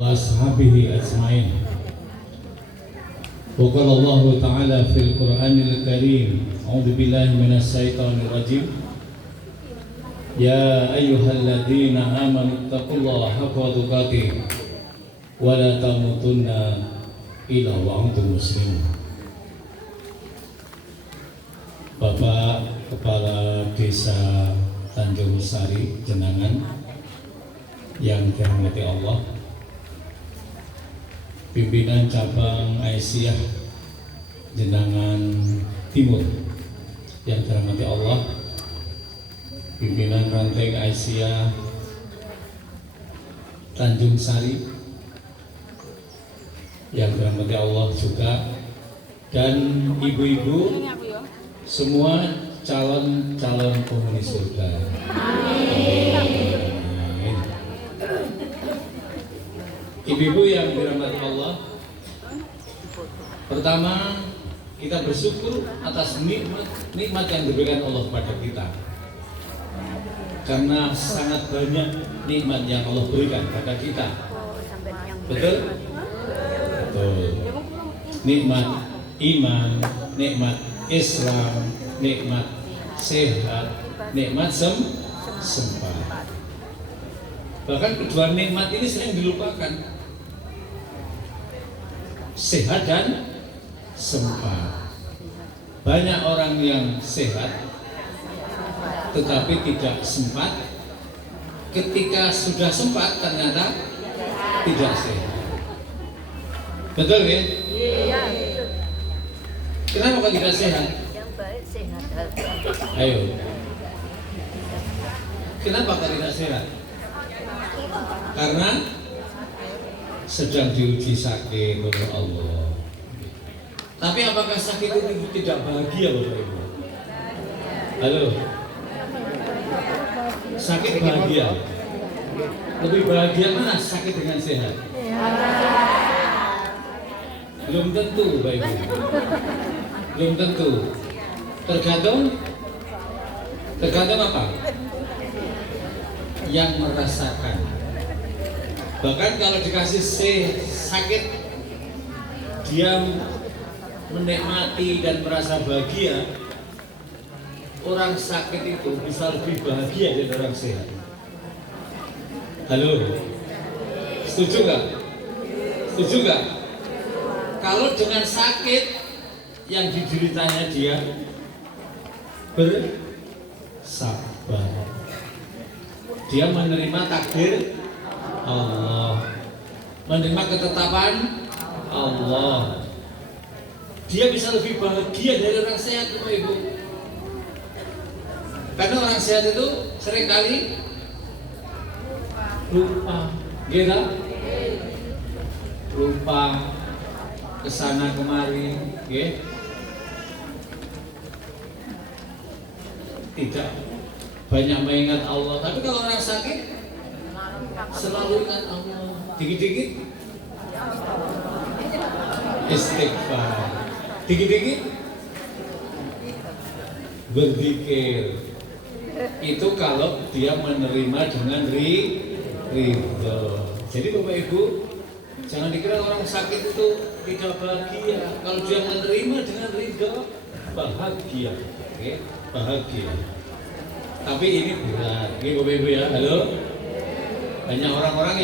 وأصحابه أجمعين. وقال الله تعالى في القرآن الكريم أعوذ بالله من الشيطان الرجيم يا أيها الذين آمنوا اتقوا الله حق تقاته ولا تموتن إلا وأنتم مسلمون. Bapak Kepala Desa Tanjung Sari Jenangan yang dirahmati Allah, pimpinan cabang Aisyah Jenangan Timur yang dirahmati Allah, pimpinan ranting Aisyah Tanjung Sari yang dirahmati Allah juga, dan ibu-ibu semua calon penghuni surga. Amin. Ibu-ibu yang dirahmati Allah, pertama kita bersyukur atas nikmat yang diberikan Allah kepada kita, karena sangat banyak nikmat yang Allah berikan kepada kita. Betul? Betul. Nikmat iman, nikmat Islam, nikmat sehat, nikmat sempat. Bahkan kedua nikmat ini sering dilupakan. Sehat dan sempat. Banyak orang yang sehat tetapi tidak sempat. Ketika sudah sempat ternyata tidak sehat. Betul ya? Iya. Kenapa kok tidak sehat? Yang baik sehat. Ayo. Kenapa kok tidak sehat? Karena sedang diuji sakit oleh Allah. Tapi apakah sakit itu tidak bahagia Bapak Ibu? Halo. Sakit bahagia. Lebih bahagia mana sakit dengan sehat? Belum tentu Bapak Ibu. Belum tentu. Tergantung apa? Yang merasakan. Bahkan kalau dikasih sakit, dia menikmati dan merasa bahagia. Orang sakit itu bisa lebih bahagia dari orang sehat. Halo, setuju nggak? Setuju nggak? Kalau dengan sakit yang dideritanya dia bersabar, dia menerima takdir Allah, menerima ketetapan Allah, dia bisa lebih bahagia dari orang sehat, Bapak Ibu. Karena orang sehat itu seringkali lupa, gitu? Lupa kesana kemari, gitu? Tidak banyak mengingat Allah. Tapi kalau orang sakit selalu ingat Allah. Dikit-dikit istighfar, dikit-dikit berzikir. Itu kalau dia menerima dengan ridho. Jadi Bapak Ibu, jangan dikira orang sakit itu tidak bahagia. Kalau dia menerima dengan ridho, bahagia. Oke? Bahagia. Tapi ini berat. Oke Bapak Ibu ya, halo. Hanya orang-orang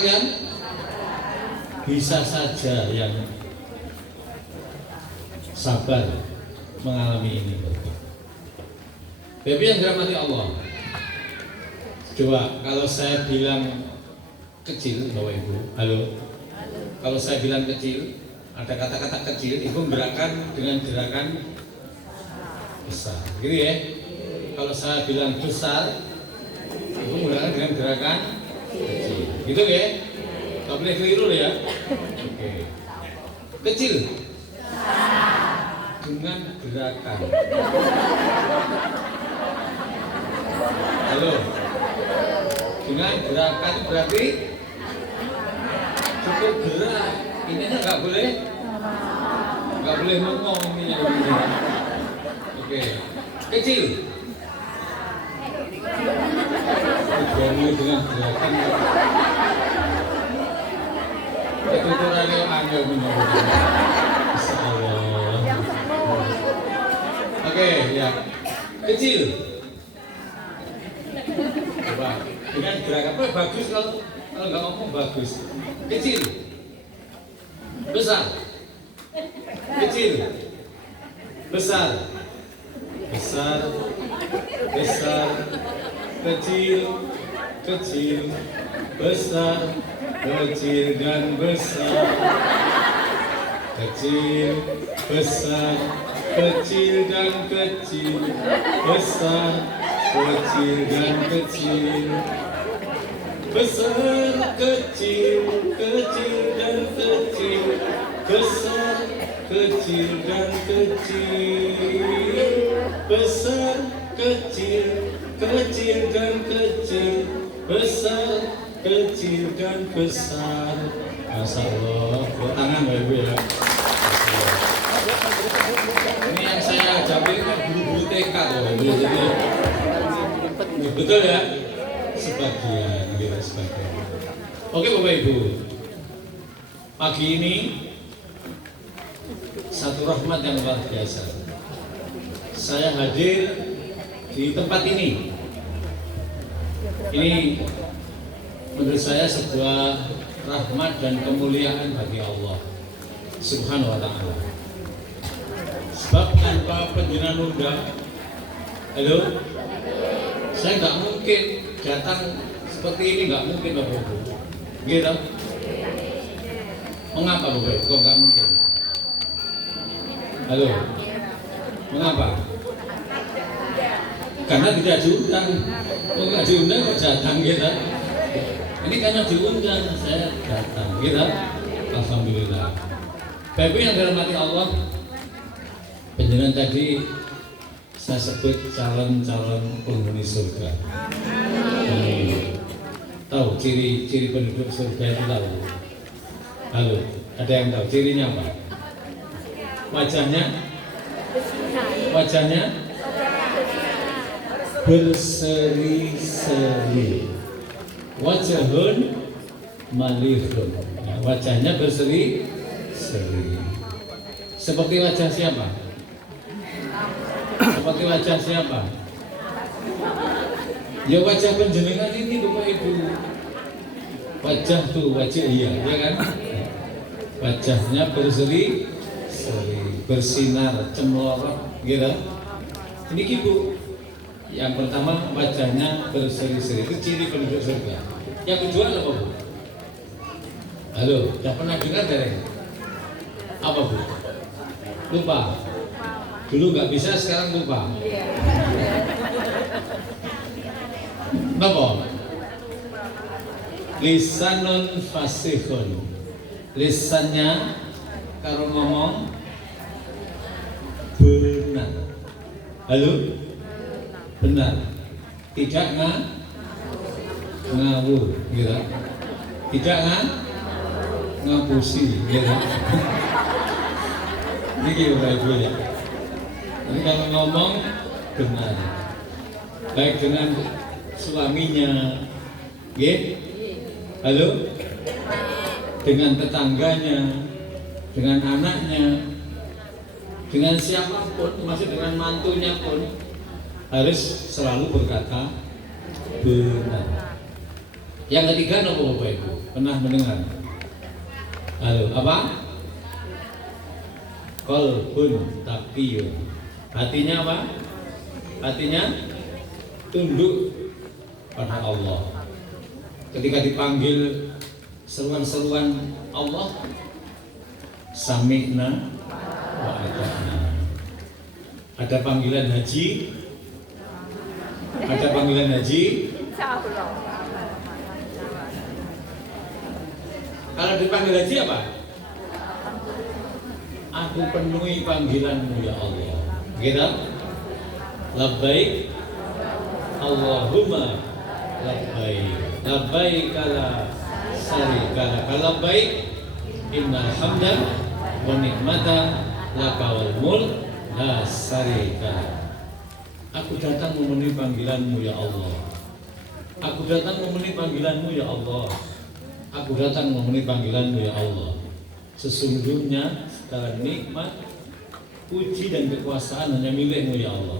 yang bisa saja yang sabar mengalami ini. Bapak yang dirahmati Allah. Coba kalau saya bilang kecil, Bapak Ibu, halo. Kalau saya bilang kecil, ada kata-kata kecil, Ibu gerakan dengan gerakan besar, gitu ya. Kalau saya bilang besar, Ibu gerakan dengan gerakan kecil, gitu ya. Gak boleh keliru ya. Oke. Kecil dengan gerakan. Halo. Dengan gerakan berarti cukup gerak. Ininya nggak boleh ngomong ininya. Oke. Kecil. Bergabung dengan gerakan itu kurangnya angel menurut Insyaallah. Oke, ya. Kecil. Coba dengan gerakan apa bagus kalau nggak ngomong bagus. Kecil. Besar. Kecil. Besar. Besar. Besar. Kecil. Kecil. Besar. Kecil dan besar. Kecil. Besar. Kecil dan kecil. Besar. Kecil dan kecil. Besar, kecil, kecil dan kecil. Besar, kecil dan kecil. Besar, kecil, kecil dan kecil. Besar, kecil dan besar. Masya Allah, buat tangan Bapak Ibu ya. Ini yang saya ajakin kan guru-guru TK loh, jadi betul ya. Sebagian, gitu sebagian. Oke Bapak Ibu, pagi ini satu rahmat yang luar biasa. Saya hadir di tempat ini. Ini menurut saya sebuah rahmat dan kemuliaan bagi Allah Subhanahu wa Ta'ala. Sebab tanpa penjenengan undang, halo, saya nggak mungkin datang seperti ini, nggak mungkin Bapak Ibu. Gitu? Mengapa Bapak Ibu? Kok nggak mungkin? Halo? Mengapa? Karena tidak diundang. Kok nggak diundang kok datang gitu? Ini karena diundang saya datang gitu. Alhamdulillah. Bapak Ibu yang dirahmati Allah, penjenengan tadi saya sebut calon-calon penghuni surga. Tahu ciri-ciri penduduk surga itu tahu? Halo, ada yang tahu cirinya apa? Wajahnya berseri-seri. Wajahun malihun. Nah, wajahnya berseri-seri. Seperti wajah siapa? Seperti wajah siapa? Ya wajah penjenengan ini Bapak Ibu. Wajah tuh wajah iya, ya kan? Wajahnya berseri-seri, bersinar, cemlorot, gitu. Ini Ibu. Yang pertama wajahnya berseri-seri, itu ciri penduduk surga. Yang kedua apa Bu? Halo, sudah pernah dengar dari apa Bu? Lupa. Dulu nggak bisa, sekarang lupa. Kenapa? Lisanun fasihun. Lisannya kalau ngomong benar. Halo? Benar. Tidak ngawur, gitu. Tidak ngapusi, gitu. Ini gimana Ibu ya? Ini kalau ngomong benar, baik dengan suaminya, gitu. Halo, dengan tetangganya, dengan anaknya, dengan siapapun, masih dengan mantunya pun harus selalu berkata benar. Yang ketiga apa Bapak Ibu? Pernah mendengar? Halo, apa? Qalbun taqiyun. Hatinya apa? Hatinya tunduk pada Allah. Ketika dipanggil seruan-seruan Allah, sami'na wa ata'na. Ada panggilan haji, ada panggilan haji. Kalau dipanggil haji apa? Aku penuhi panggilanmu ya Allah. Gitu? Labbaik Allahumma labbaik. Labbaik la syarika lak. Labbaik innal hamda wa ni'mata laka wal mulk la syarika lak. Aku datang memenuhi panggilanmu ya Allah. Aku datang memenuhi panggilanmu ya Allah. Aku datang memenuhi panggilanmu ya Allah. Sesungguhnya segala nikmat, puji dan kekuasaan hanya milikmu ya Allah.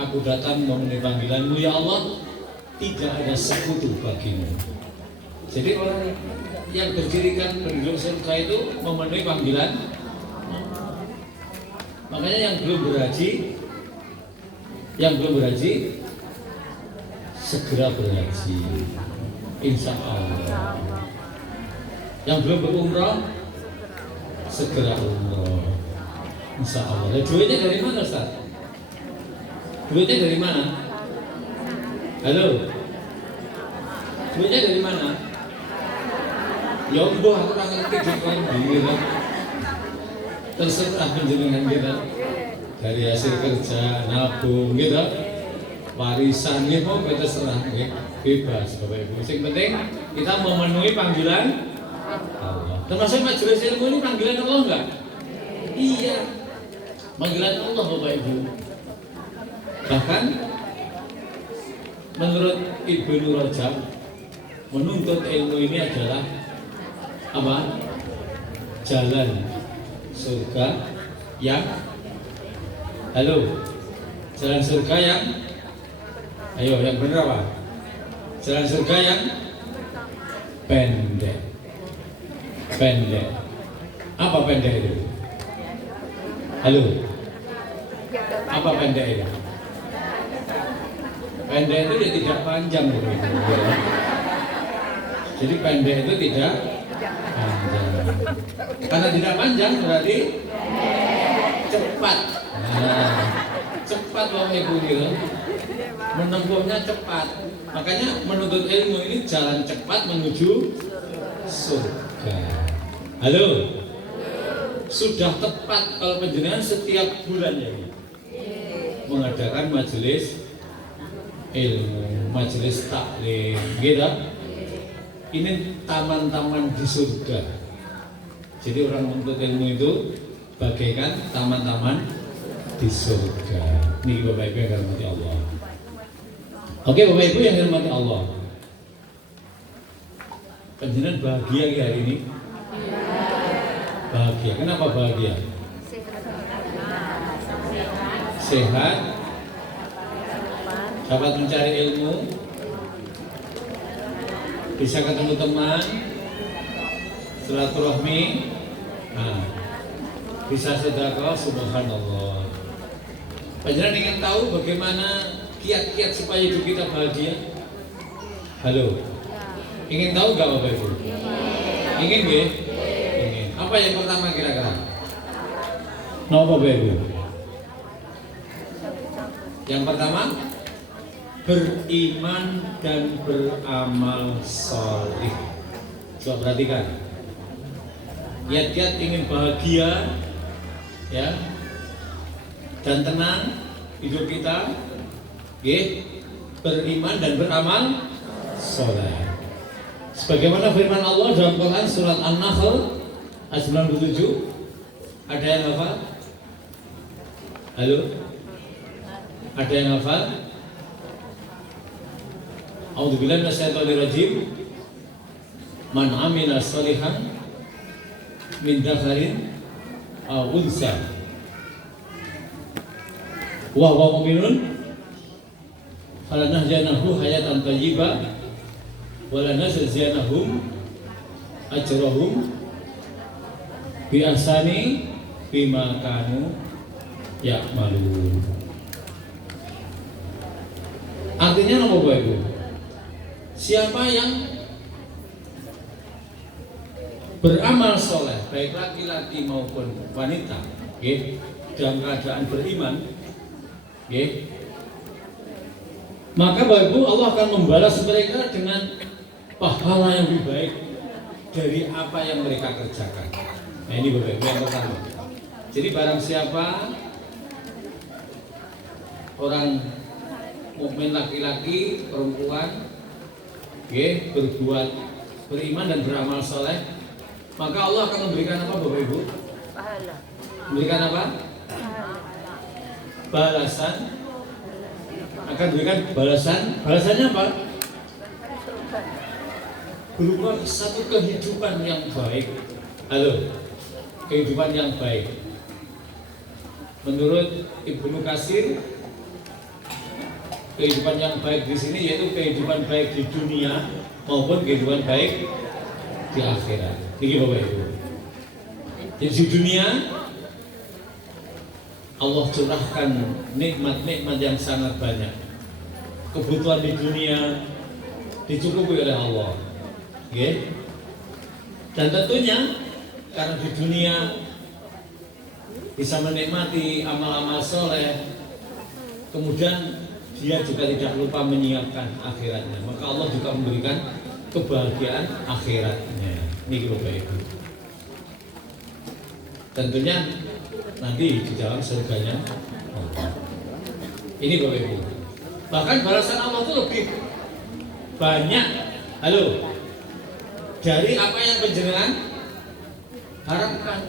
Aku datang memenuhi panggilanmu ya Allah. Tidak ada sekutu bagimu. Jadi orang yang berjirikan penduduk surga itu memenuhi panggilan. Makanya yang belum berhaji segera berhaji, insya Allah. Yang belum berumrah segera umrah, insya Allah. Duitnya dari mana, Ustaz? Duitnya dari mana? Halo? Duitnya dari mana? Ya Allah, aku orang ngerti gitu. Terserah penjenengan kita. Dari hasil kerja, nabung gitu. Warisan ini mau kita serah, bebas Bapak Ibu. Yang penting kita memenuhi panggilan Allah. Termasuk majelis ilmu ini panggilan Allah enggak? Iya, panggilan Allah Bapak Ibu. Bahkan menurut Ibnu Rajab, menuntut ilmu ini adalah apa? Jalan surga yang jalan surga yang yang benar apa? Jalan surga yang pendek. Apa pendek itu? Halo? Apa pendek itu? Pendek itu ya tidak panjang gitu. Jadi pendek itu tidak panjang. Karena tidak panjang berarti cepat. Nah, cepat Bapak Ibu gitu. Menempuhnya cepat. Makanya menuntut ilmu ini jalan cepat menuju surga. Halo? Sudah tepat kalau penjenengan setiap bulan ya mengadakan majelis ilmu, majelis taklim, gitu. Ini taman-taman di surga. Jadi orang menuntut ilmu itu bagaikan taman-taman di surga. Ini Bapak Ibu yang dirahmati Allah. Oke Bapak Ibu yang dirahmati Allah. Panjenengan bahagia hari ini? Bahagia. Kenapa bahagia? Sehat. Dapat mencari ilmu. Bisa ketemu teman. Silaturahmi. Nah, bisa sedekah, subhanallah. Panjenengan ingin tahu bagaimana kiat-kiat supaya hidup kita bahagia? Halo? Ingin tahu nggak Bapak Ibu? Ingin nggak? Ingin. Apa yang pertama kira-kira? Nah Bapak Ibu? Yang pertama, beriman dan beramal sholih. Coba perhatikan. Kiat-kiat ingin bahagia, ya, dan tenang hidup kita, beriman dan beramal sholih. Sebagaimana firman Allah dalam Quran surat An-Nahl ayat 97, ada yang hafal? Halo? Ada yang hafal? A'udzubillahi minasyaitonir rajim. Man 'amila shalihan min dzakarin aw unsa wa huwa mu'minun falanahjanahu hayatan thayyibah wa lanajziyanahum ajrahum bi ahsani bima kanu ya'malun. Artinya apa Bapak Ibu? Siapa yang beramal soleh, baik laki-laki maupun wanita, dalam keadaan beriman, maka Bapak Ibu, Allah akan membalas mereka dengan pahala yang lebih baik dari apa yang mereka kerjakan. Nah ini Bapak Ibu yang pertama. Jadi barang siapa orang mukmin laki-laki, perempuan, berbuat beriman dan beramal soleh, maka Allah akan memberikan apa Bapak Ibu? Pahala. Memberikan apa? Balasan. Akan berikan balasan. Balasannya apa? berupa satu kehidupan yang baik. Halo, kehidupan yang baik. Menurut Ibnu Katsir, kehidupan yang baik di sini yaitu kehidupan baik di dunia maupun kehidupan baik di akhirat. Ini Bapak Ibu. Jadi di dunia Allah curahkan nikmat-nikmat yang sangat banyak. Kebutuhan di dunia dicukupi oleh Allah. Okay? Dan tentunya karena di dunia bisa menikmati amal-amal soleh, kemudian dia juga tidak lupa menyiapkan akhiratnya. Maka Allah juga memberikan kebahagiaan akhiratnya. Ini Bapak Ibu. Tentunya nanti di dalam surganya Allah. Ini Bapak Ibu. Bahkan balasan Allah itu lebih banyak. Halo. Dari apa yang penjenengan harapkan.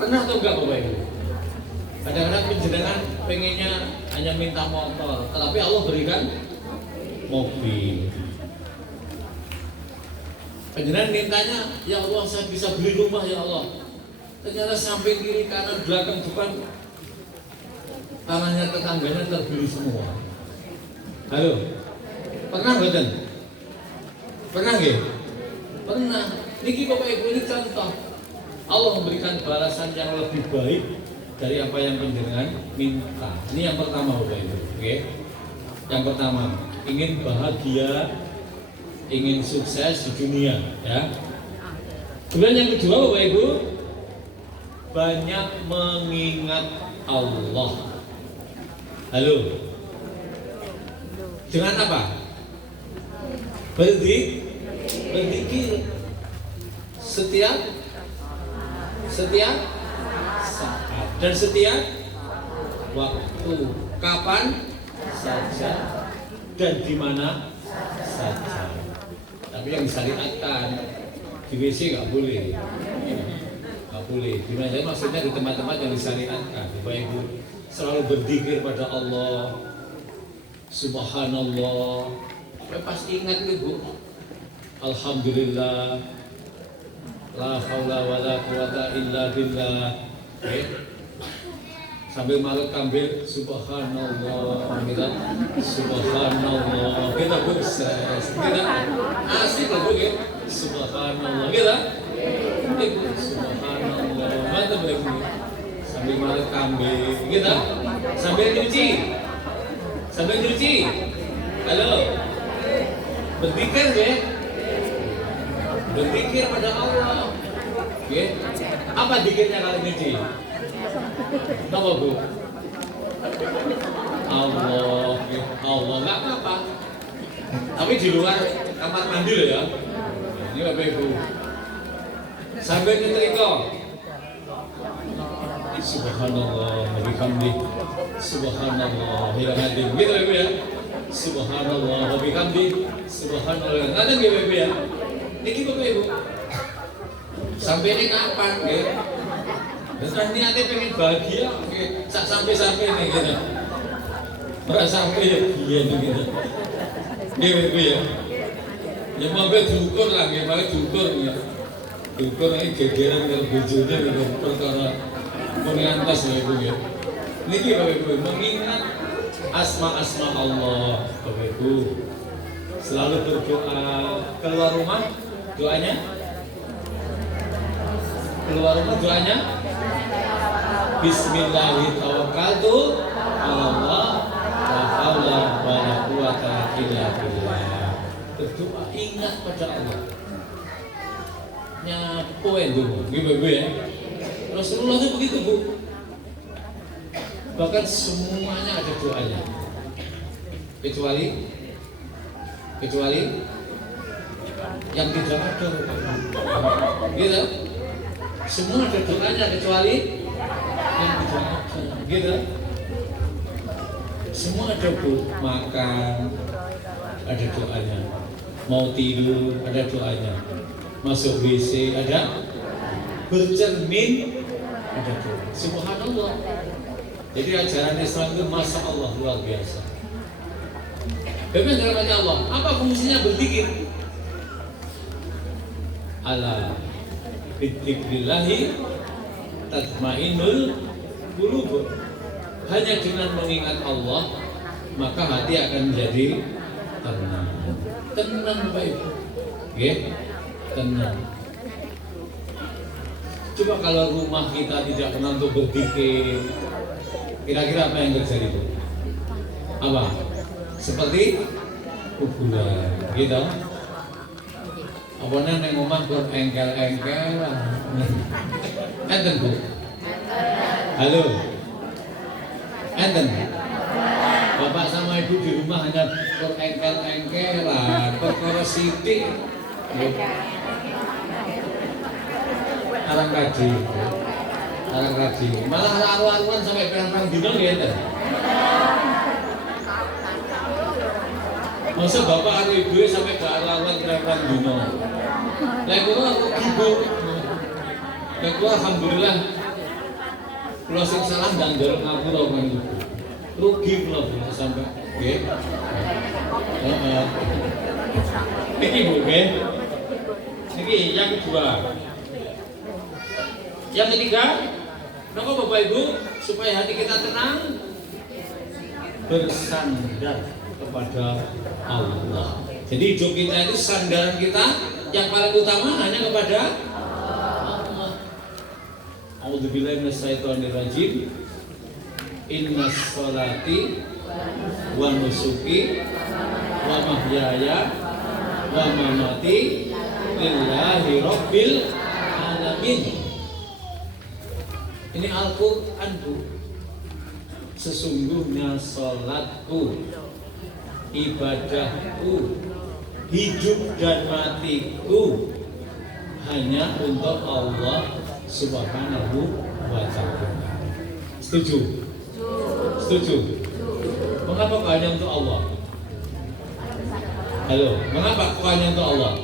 Pernah atau enggak Bapak Ibu? Kadang-kadang penjenengan pengennya hanya minta motor, tetapi Allah berikan mobil. Penjenengan mintanya, ya Allah saya bisa beli rumah ya Allah. Ternyata samping kiri kanan belakang depan tanahnya tetangganya terbeli semua. Halo, pernah betul? Pernah nggih? Pernah. Niki Bapak Ibu, ini contoh. Allah memberikan balasan yang lebih baik dari apa yang penjenengan minta. Ini yang pertama Bapak Ibu. Oke. Yang pertama, ingin bahagia, ingin sukses di dunia, ya. Kemudian yang kedua Bapak Ibu, banyak mengingat Allah. Halo. Dengan apa? Berzikir setiap saat dan setiap waktu, kapan saja dan di mana saja. Tapi yang disyariatkan di WC nggak boleh, nggak boleh. Di mana maksudnya di tempat-tempat yang disyariatkan. Bapak Ibu selalu berzikir pada Allah, Subhanallah. Pasti ingat Ibu, Alhamdulillah, la haula wala quwata illa billah. Sambil marut kambil Subhanallah, kita Subhanallah, kita sukses, kita asik lagu ya, Subhanallah, kita Subhanallah, mantap lagi. Sambil marut kambil, kita sambil nyuci, halo, berzikir ya. Berzikir pada Allah. Okay. Apa zikirnya kalau nyuci? Apa Bu? Allah, ya Allah, nggak apa-apa. Tapi di luar kamar mandi loh ya. Ini Bapak Ibu. Sambil nyetrika. Subhanallah, wabihamdih. Subhanallah, hilangati. Gitu Ibu ya. Subhanallah, wabihamdih. Subhanallah. Nanti ya Ibu ya. Niki Bapak Ibu, sampai ini kapan? Dan niatnya pengen bahagia, sampai ini gitu. Merasa sampai ya gitu. Gitu ya. Ya mau diukur lah, mau diukur ya. Diukur ini gegeran kalau bujurnya gitu perkara mengantas ya Ibu ya. Niki Bapak Ibu mengingat asma-asma Allah Bapak Ibu. Selalu berdoa keluar rumah. Doanya Bismillahirrahmanirrahim. Allah la haula wala quwata illa billah. Berdoa ingat pada Allah. Nyapo dulu, gitu ya. Rasulullah itu begitu Bu. Bahkan semuanya ada doanya. Kecuali yang tidak ada, gitu. Semua ada doanya kecuali yang tidak ada, gitu. Semua ada Bu, makan ada doanya, mau tidur ada doanya, masuk WC ada, bercermin ada doa. Subhanallah. Jadi ajaran Islam itu masya Allah luar biasa. Bapak yang dirahmati Allah, apa fungsinya berzikir? Ala bidzikrillahi tatmainnul qulub. Hanya dengan mengingat Allah maka hati akan menjadi tenang. Tenang Bapak Ibu. Nggih, tenang. Coba kalau rumah kita tidak pernah untuk berzikir, kira-kira apa yang terjadi Bu? Apa? Seperti kuburan, gitu. Apa nang omah kok engkel-engkel. Enten Bu. Halo. Enten. Bapak sama Ibu di rumah hanya kok engkel-engkelan, perkara sithik. Arang kaji. Malah aru-aruan sampai perang dino nggih enten. Masa bapak atau ibu sampai ke aru-aruan perang dino. Lah kula aku ibu. Lah kula alhamdulillah kula sing salah ndang ngapura kan ibu. Rugi kula sampai nggih. Heeh. Iki Bu nggih. Iki yang kedua. Yang ketiga, maka Bapak Ibu supaya hati kita tenang bersandar kepada Allah. Jadi hidup kita itu sandaran kita yang paling utama hanya kepada Allah. A'udzubillahi minasyaitonirrajim. Innas sholati wa nusuki wa mahyaya wa mamati lillahi rabbil alamin. Ini Al-Quran Bu. Sesungguhnya sholatku, ibadahku, hidup dan matiku hanya untuk Allah Subhanahu wa ta'ala. Setuju? Setuju? Mengapa kok hanya untuk Allah? Halo, mengapa kok hanya untuk Allah?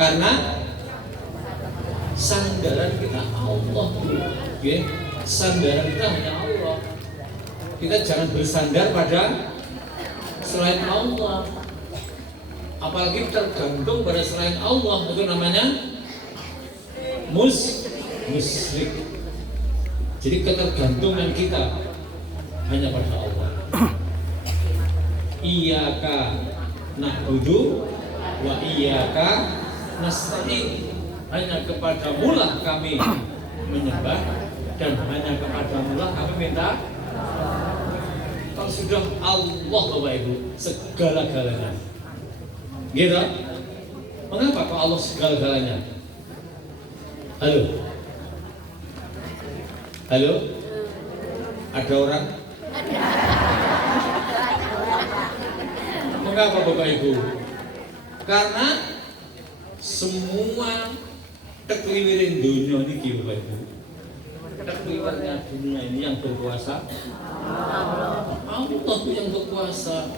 Karena sandaran kita Allah, okay? Sandaran kita hanya Allah. Kita jangan bersandar pada selain Allah. Apalagi tergantung pada selain Allah, itu namanya musyrik. Jadi ketergantungan kita hanya pada Allah. Iyyaka na'budu wa iyyaka nasta'in. Hanya kepadamu lah kami menyembah dan hanya kepadamu lah kami minta. Kalau sudah Allah Bapak Ibu segala-galanya, gitu. Mengapa kok Allah segala-galanya? Halo, halo, ada orang? Mengapa Bapak Ibu? Karena semua tekliwirin dunia ini Bapak Ibu. Tekliwirnya dunia ini yang berkuasa Allah itu yang berkuasa,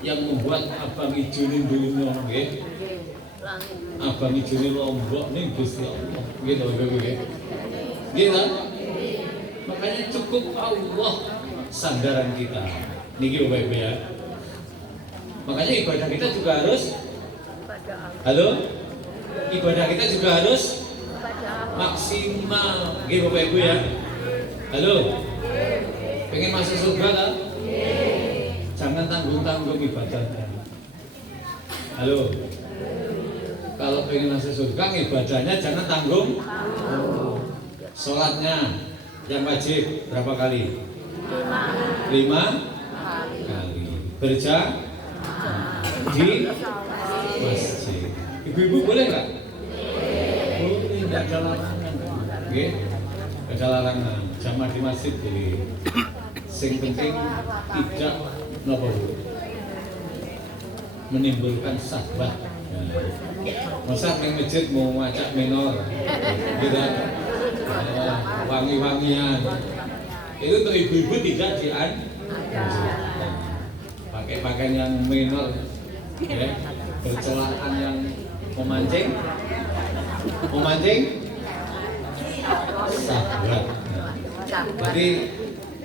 yang membuat abang ijunin dunia nggih. Abang ijunin Lombok nih Gusti Allah. Gitu Bapak Ibu nggih. Gitu. Makanya cukup Allah sandaran kita. Niki Bapak Ibu ya. Makanya ibadah kita juga harus, halo? Ibadah kita juga harus maksimal, gitu Bapak Ibu ya. Halo, pengen masuk surga lah? Jangan tanggung-tanggung ibadahnya. Halo, kalau pengen masuk surga ibadahnya jangan tanggung. Sholatnya yang wajib berapa kali? 5 kali. Berjamaah di masjid. Ibu-ibu boleh nggak? Boleh, nggak ada larangan. Oke, nggak ada larangan. Jamaah di masjid boleh. Sing penting tidak nopo menimbulkan syahwat. Masa yang masjid mau ngajak minor, gitu, wangi-wangian. Itu untuk ibu-ibu tidak dianjurkan. Pakai pakaian yang minor, ya, bercelaan yang memancing syahwat. Jadi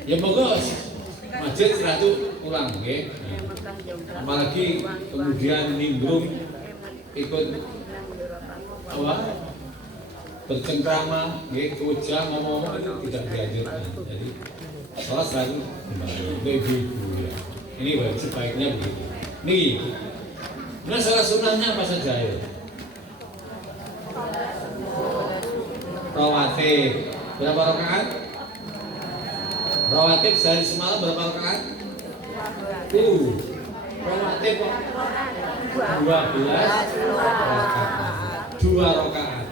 ya moga masjid 100 pulang, nggih. apalagi kemudian nimbrung ikut apa bercengkrama, kujang, ngomong-ngomong itu tidak dianjurkan. Jadi sholat selalu kembali ibu-ibu ya. Ini sebaiknya begitu. Nih, nah sholat sunnahnya apa saja ya? Rawatib berapa rakaat? Rawatib sehari semalam berapa rakaat? Rawatib 12 rakaat. 2 rakaat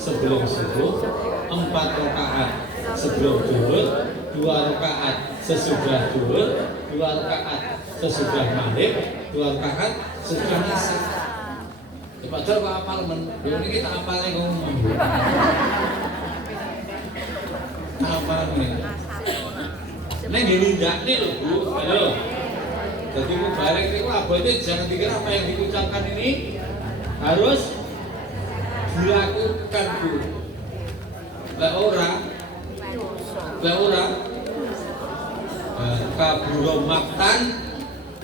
sebelum subuh, 4 rakaat sebelum zuhur, 2 rakaat sesudah zuhur, 2 rakaat sesudah maghrib, 2 rakaat sesudah isya. Pacar kok apal men, ini kita apalnya ngomong. Apal men. Neng gini ndak nih loh bu, halo. Jadi mubarek itu abadnya jangan dikira apa yang diucapkan ini harus dilakukan bu. Lah orang kaburo maktan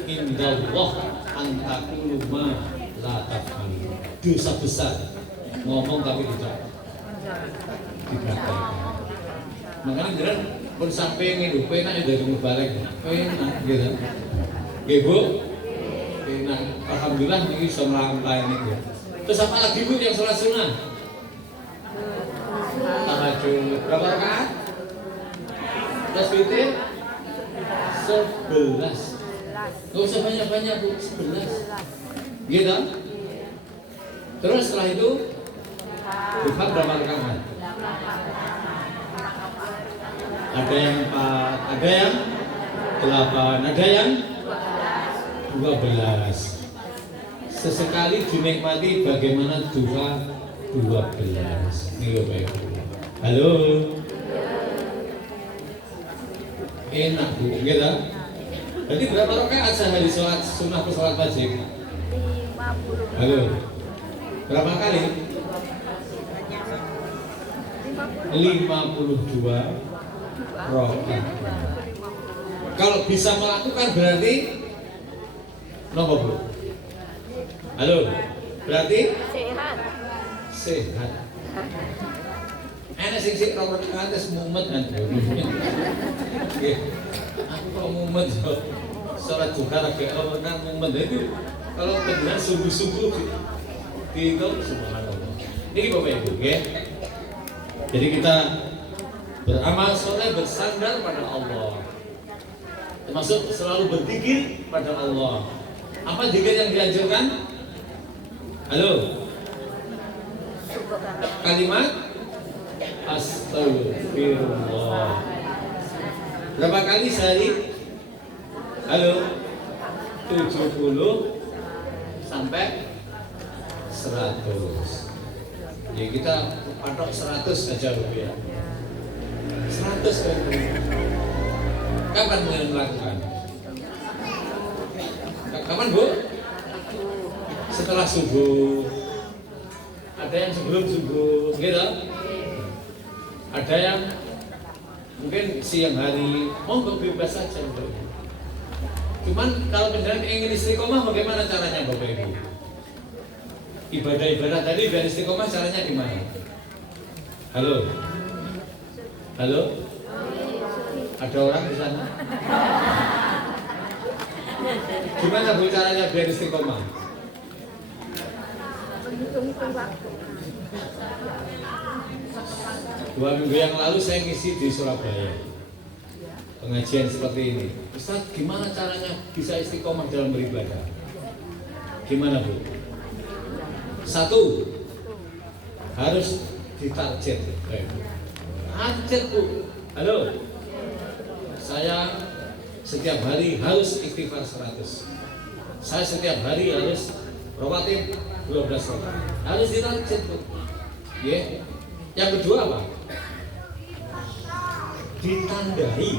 indallah antakulu ma la taf'al. Dosa besar ngomong tapi tidak dipraktekkan. Makanya jalan pun sampai ngidup enak dari mubarek enak gitu. Nggih Bu. Enak. Alhamdulillah ini bisa melayani Bu. Terus apa lagi Bu yang sholat sunnah? Tahajud berapa rakaat? Terus witir 11. Gak usah banyak-banyak Bu, 11. Gitu? Terus setelah itu duha berapa rakaat? Ada yang 4, ada yang 8, ada yang 12. Sesekali dinikmati bagaimana duha 12. Nih Bapak Ibu. Halo. Enak Bu, gitu? Jadi berapa rakaat sehari sholat sunnah ke sholat wajib? 50. Halo. Berapa kali? 52 rakaat. Kalau bisa melakukan berarti nopo Bu? Halo. Berarti sehat. Enak sih nomor atas mumet kan. Aku kok mumet sholat juga lagi nomor kan mumet itu kalau benar sungguh-sungguh itu subhanallah. Ini Bapak Ibu ya. Jadi kita beramal soleh bersandar pada Allah. Termasuk selalu berzikir pada Allah. Apa zikir yang dianjurkan? Halo. Kalimat astagfirullah. Berapa kali sehari? Halo. 70 sampai 100. Ya kita patok 100 aja rupiah. 100 kan. Kapan mulai melakukan? Kapan Bu? Setelah subuh. Ada yang sebelum subuh, gitu. Ada yang mungkin siang hari, mau bebas saja. Cuman kalau benar ingin istiqomah, bagaimana caranya Bapak Ibu? Ibadah-ibadah tadi biar istiqomah caranya gimana? Halo? Halo? Ada orang di sana? Gimana Bu caranya biar istiqomah? Dua minggu yang lalu saya ngisi di Surabaya pengajian seperti ini. Ustaz, gimana caranya bisa istiqomah dalam beribadah? Gimana Bu? 1, harus ditarget. Target Bu. Halo. Saya setiap hari harus istighfar 100. Saya setiap hari harus rawatib 12 rakaat. Harus ditarget Bu. Ya. Yang kedua apa? Ditandai.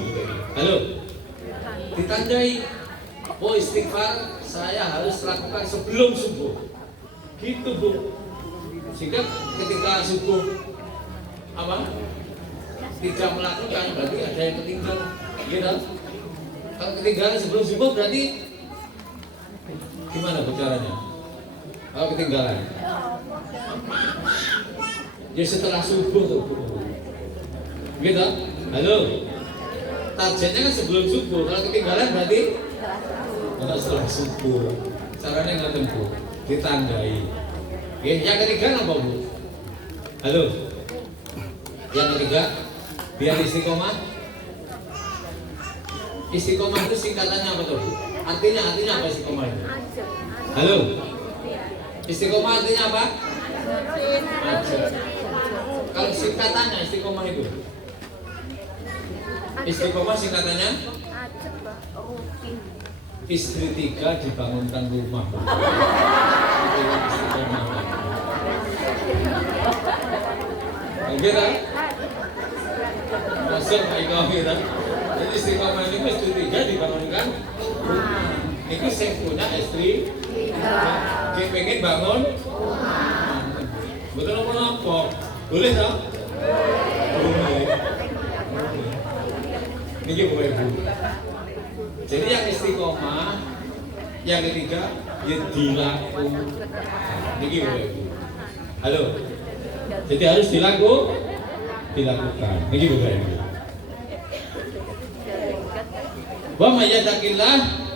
Halo. Ditandai. Oh istighfar saya harus lakukan sebelum subuh. Gitu Bu. Sehingga ketika subuh apa? Tidak melakukan berarti ada yang ketinggalan. Gitu. Kalau ketinggalan sebelum subuh berarti Gimana caranya? Kalau ketinggalan? Ya setelah subuh tuh. Gitu? Halo? Targetnya kan sebelum subuh. Kalau ketinggalan berarti setelah subuh. Caranya nggak tempuh, ditandai. Ya, yang ketiga apa Bu? Halo? Yang ketiga, biar istiqomah. Istiqomah itu singkatannya apa tuh? Artinya apa istiqomah itu? Halo? Istiqomah artinya apa? Ajar. Kalau singkatannya istiqomah itu? Istiqomah singkatannya? Istri 3 dibangunkan rumah. Oke tak? Masuk baik kita. Jadi istiqomah ini istri 3 dibangunkan rumah. Ini saya punya istri. Dia pengen bangun. Betul apa? Boleh tak? Boleh. Ini Bapak Ibu. Jadi yang istiqomah, yang ketiga ya dilakukan. Ini Bapak Ibu. Halo. Jadi harus dilakukan. Ini Bapak Ibu. Wa may yattaqillah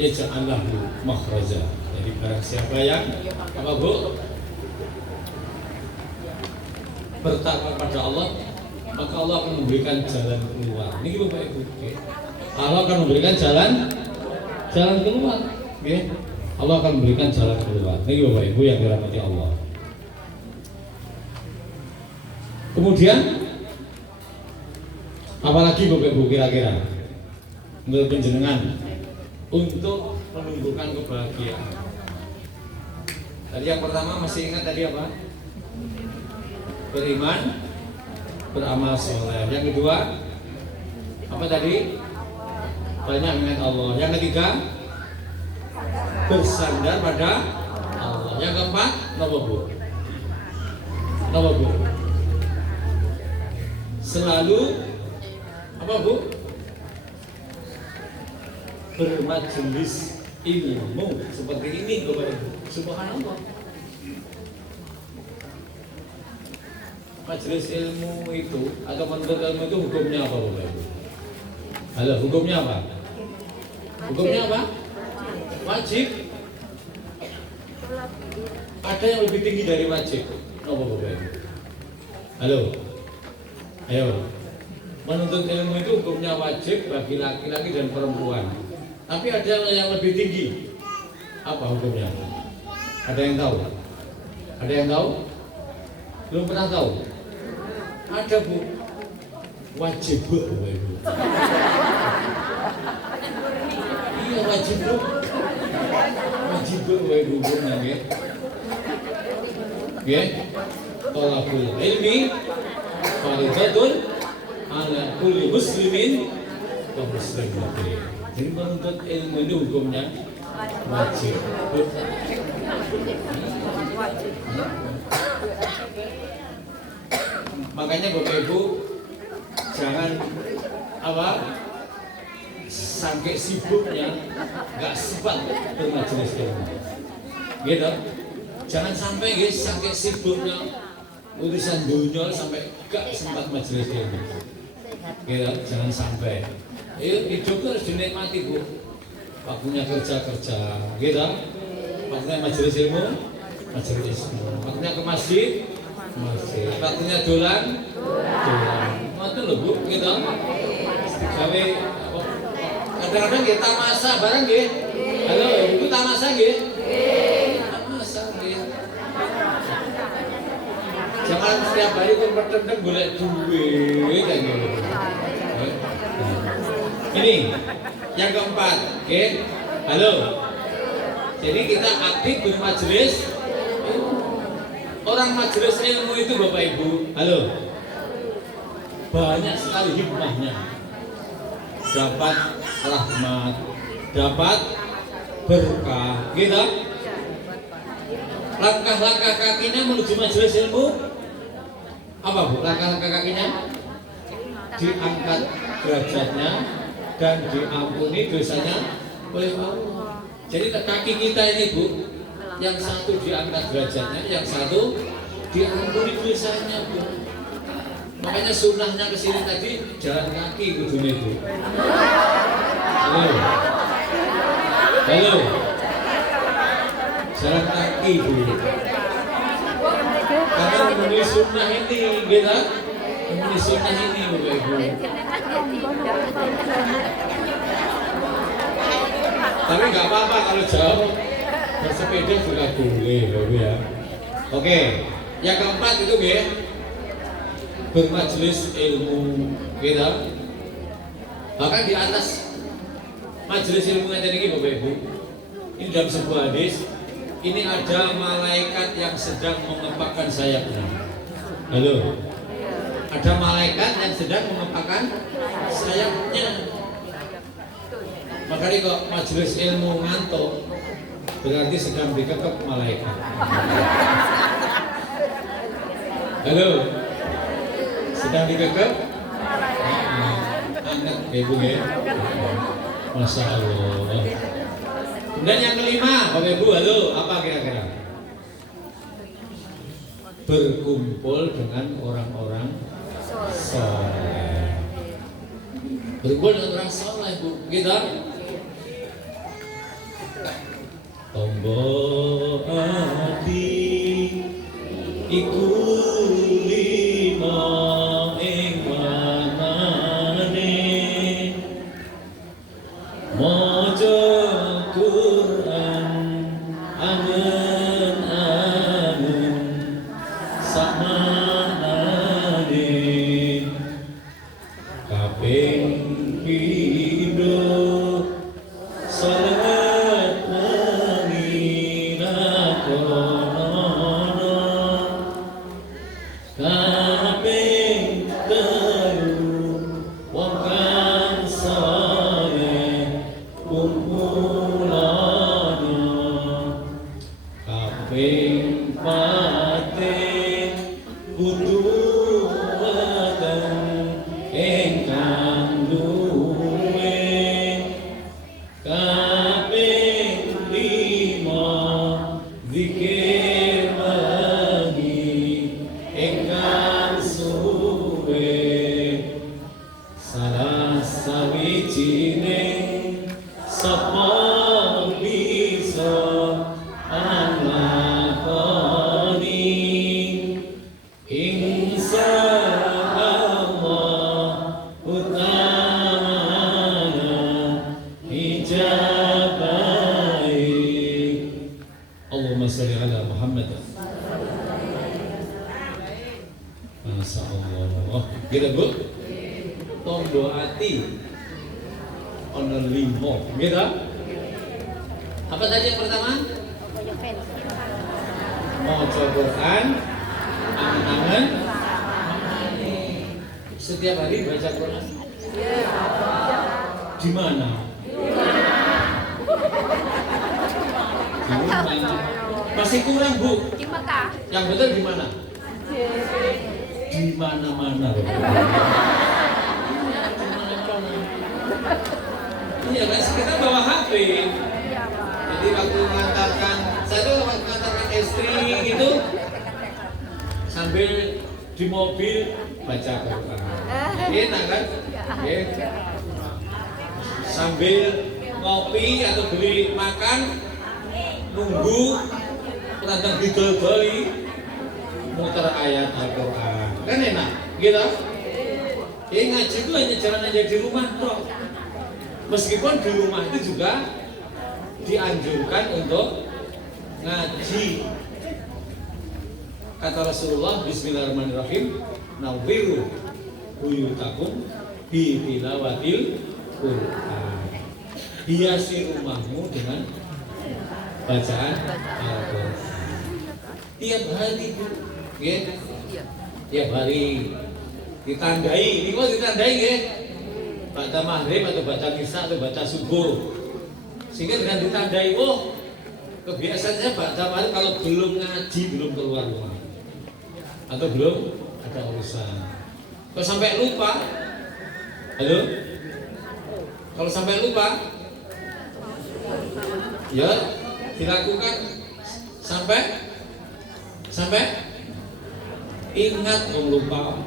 yaj'al lahu makhraja. Jadi barang siapa yang apa Bu? Bertakwa pada Allah, maka Allah akan memberikan jalan keluar. Ini Bapak Ibu. Allah akan memberikan jalan keluar. Allah akan memberikan jalan keluar. Ini Bapak Ibu yang dirahmati Allah. Kemudian apalagi Bapak Ibu kira-kira menurut penjenengan untuk menumbuhkan kebahagiaan? Tadi yang pertama masih ingat tadi apa? Beriman, beramal soleh. Yang kedua apa tadi? Banyak mengingat Allah. Yang ketiga bersandar pada Allah. Yang keempat apa Bu? Apa Bu? Selalu apa Bu? Bermajelis ilmu seperti ini Bapak Ibu. Subhanallah. Majelis ilmu itu atau menuntut ilmu itu hukumnya apa Bapak Ibu? Halo, hukumnya apa? Hukumnya apa? Wajib. Ada yang lebih tinggi dari wajib. Apa Bapak Ibu? Halo. Ayo. Menuntut ilmu itu hukumnya wajib bagi laki-laki dan perempuan. Tapi ada yang lebih tinggi. Apa hukumnya? Ada yang tahu? Ada yang tahu? Belum pernah tahu? Ada Bu. Wajib Bu. Iya wajib Bu. Wajib Bu hukumnya nggih. Nggih. Talabul ilmi fardhatun ala kulli muslimin wa muslimatin. Jadi menuntut ilmu itu hukumnya wajib. Makanya Bapak Ibu jangan apa sampai sibuknya nggak sempat bermajelis ilmu. Gitu. Jangan sampai guys sampai sibuknya urusan dunia sampai gak sempat majelis ilmu. Gitu. Jangan sampai. Hidup harus dinikmati Bu. Waktunya kerja, gitu. Waktunya majelis ilmu, waktunya ke masjid. Waktunya dolan. Itu loh Bu, gitu. Gawe kadang-kadang kita tamasa bareng nggih. Halo, Ibu tamasa nggih? Tamasa nggih. Jangan setiap hari kumpet-kumpet golek duit kayak gitu. Ini yang keempat, oke? Halo. Jadi kita aktif bermajelis. Orang majelis ilmu itu Bapak Ibu, halo. Banyak sekali hikmahnya. Dapat rahmat, dapat berkah, gitu. Langkah-langkah kakinya menuju majelis ilmu apa Bu? Langkah-langkah kakinya diangkat derajatnya dan diampuni dosanya oleh Allah. Jadi kaki kita ini Bu, yang satu diangkat derajatnya, yang satu diampuni dosanya Bu. Makanya sunnahnya kesini tadi jalan kaki kudune Bu. Halo, halo, jalan kaki Bu. Karena memenuhi sunnah ini kita, memenuhi sunnah ini Bapak Ibu. Tapi nggak apa-apa kalau jauh bersepeda juga boleh, Bapak ya. Oke, yang keempat itu ya, bermajelis ilmu kita. Bahkan di atas majelis ilmu yang tadi Bapak Ibu, ini dalam sebuah hadis, ini ada malaikat yang sedang mengepakkan sayapnya. Halo, ada malaikat yang sedang mengepakkan sayapnya. Makanya kok majelis ilmu ngantuk, berarti sedang dikekep malaikat. Halo, sedang dikekep anak ibu ya. Masya Allah. Dan yang kelima, Bapak Ibu, halo, apa kira-kira? Berkumpul dengan orang-orang soleh. Berkumpul dengan orang soleh, Bu. Kita tombo ati iku lima ing manane maca Quran angen-angen samanane kaping pindho salat mengira kono kaping telu wong kang saleh kumpulana kaping pate kudu wonten ingkang luwe kaping lima zikir lagi ingkang suwe salah sawijining sapa bisa anglakoni insyaallah utamana ijabai. Allahumma sholli ala Muhammad. Masya Allah. Gitu Bu, tondo ati ono limo, gitu. Apa tadi yang pertama? Maca Quran, angen-angen. Setiap hari baca Quran. Di mana? Di rumah. Masih kurang Bu. Di Mekah. Yang betul di mana? Di mana-mana. Iya kan, kita bawa HP. Jadi waktu mengantarkan, saya tuh waktu mengantarkan istri gitu, sambil di mobil baca Quran. Enak kan? Ya. Sambil ngopi atau beli makan, nunggu penonton didol-doli muter ayat Al-Quran. Kan enak, gitu? Ngaji itu hanya jalan aja di rumah toh. Meskipun di rumah itu juga dianjurkan untuk ngaji. Kata Rasulullah, Bismillahirrahmanirrahim, nawwiru buyutakum bi tilawatil Quran. Hiasi rumahmu dengan bacaan Al-Quran. Tiap hari, ya? Tiap hari ditandai. Ini kok ditandai, ya? Baca maghrib atau baca isya atau baca subuh, sehingga dengan ditandai, oh kebiasaannya baca maghrib kalau belum ngaji, belum keluar rumah atau belum ada urusan. Kalau sampai lupa, halo, kalau sampai lupa Ya, dilakukan sampai ingat lupa.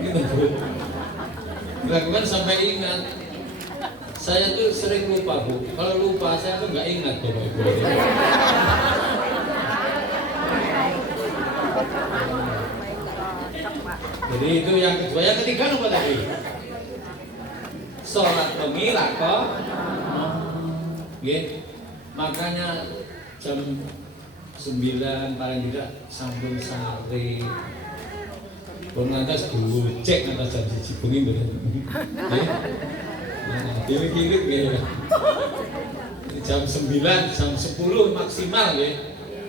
Gitu Bu. Dilakukan sampai ingat. Saya tuh sering lupa Bu. Kalau lupa saya tuh nggak ingat Bapak Ibu. Jadi itu yang kedua. Yang ketiga apa tadi? Sholat wengi kok. Makanya jam 9 paling tidak sampun sare. Pun ngantos gocek ngantos jam 1 bengi mboten. Nggih. Nah, kiri-kiri nggih. Jam 9, jam 10 maksimal nggih.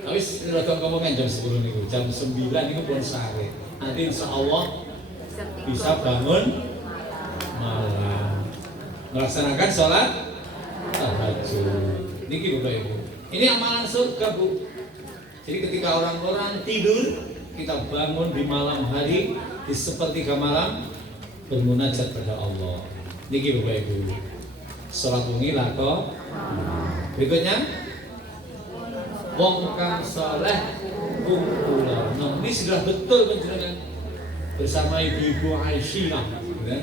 Tapi rada ngomongin jam 10 niku. Jam 9 niku pun sare. Nanti insyaallah bisa bangun malam. Melaksanakan sholat tahajud. Niki Bapak Ibu. Ini amalan surga Bu. Jadi ketika orang-orang tidur, kita bangun di malam hari di sepertiga malam bermunajat pada Allah. Niki Bapak Ibu. Salat wengi lako. Berikutnya wong kang saleh kumpulan. Nah, ini sudah betul penjelasan bersama ibu-ibu Aisyah, ya.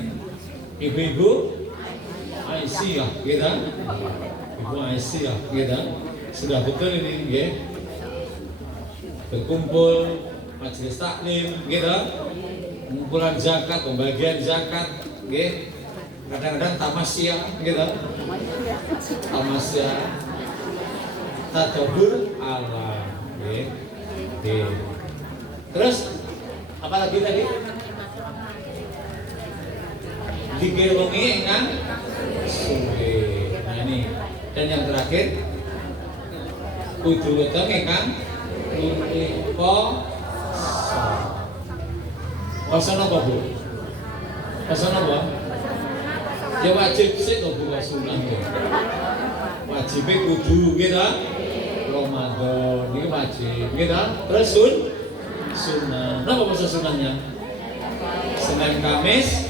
Ibu-ibu Aisyah, gitu. Ibu Aisyah, gitu. Sudah betul ini, ya. Berkumpul majelis taklim, gitu. Pengumpulan zakat, pembagian zakat, gitu. Kadang-kadang tamasya, gitu. Tamasya, tadabur alam, gitu. Terus apa lagi tadi? Dikir wengi kan suwe. Nah ini. Dan yang terakhir kudu weteng kan poso apa Bu? Poso apa? Ya wajib sih to Bu sunah to. Wajibe kudu nggih ta? Ramadan iki wajib nggih ta? Terus sunnah. Napa poso sunahnya? Senin Kamis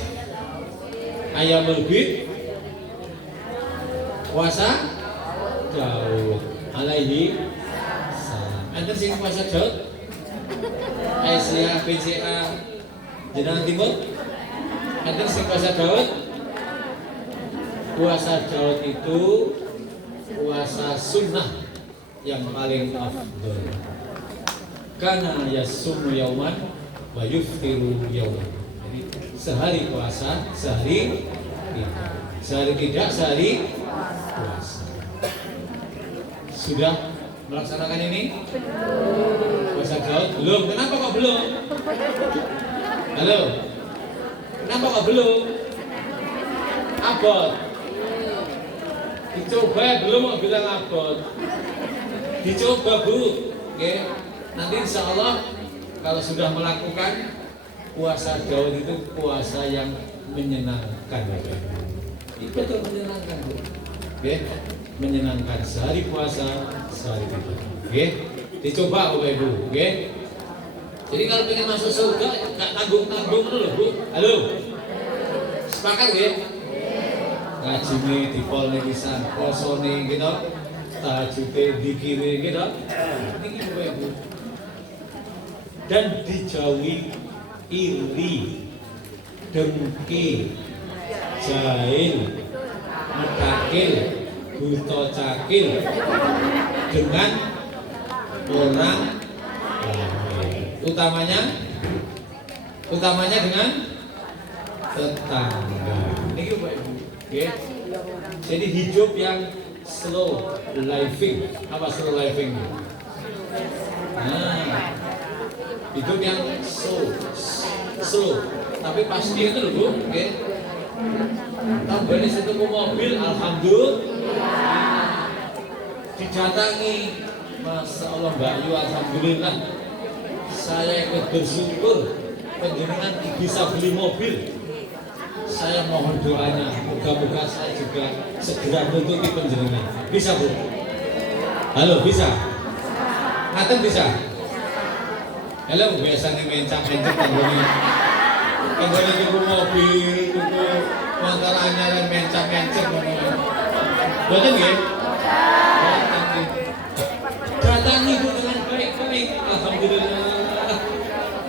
Ayyamul Bid puasa Daud alaihi salam. Enten sing puasa Daud? Aisyah BCA Jenderal Timur. Enten sing puasa Daud? Puasa Daud itu puasa sunnah yang paling afdal. Karena yasumu yauman wa yuftiru yauman. Jadi sehari puasa, sehari tidak. Sehari tidak, sehari puasa. Sudah melaksanakan ini? Puasa Daud? Belum. Kenapa kok belum? Halo? Kenapa kok belum? Abot. Dicoba belum mau bilang abot. Dicoba Bu. Oke. Nanti insya Allah kalau sudah melakukan puasa Daud itu puasa yang menyenangkan. Itu betul menyenangkan Bu. Oke. Menyenangkan sehari puasa, sehari tidak. Oke. Dicoba Bapak Ibu. Oke. Jadi kalau pengen masuk surga nggak tanggung-tanggung dulu Bu. Halo. Sepakat ya? Ngaji nih di pol nih pisan, poso nih gitu, tahajudnya dikiri gitu, ini Bapak Ibu. Dan dijauhi iri, dengki, jahil, mudakil, buta cakil dengan orang lain. Utamanya dengan tetangga. Ini Bapak Ibu. Okay. Jadi hidup yang slow living. Apa slow living? Nah, hidup yang slow. Tapi pasti itu loh Bu. Okay. Tambahnya satu mobil, alhamdulillah. Didatangi, Masya Allah Mbak Yu, alhamdulillah. Saya ikut bersyukur penjenengan bisa beli mobil. Saya mohon doanya, moga-moga saya juga segera menutupi penjenengan. Bisa Bu? Halo, bisa? Ngaten bisa? Halo, biasanya mencang-mencang tanggungnya. Tanggungnya tuku mobil, tuku motor anyar dan mencang-mencang. Betul nggih? Datangi Ibu dengan baik-baik. Alhamdulillah.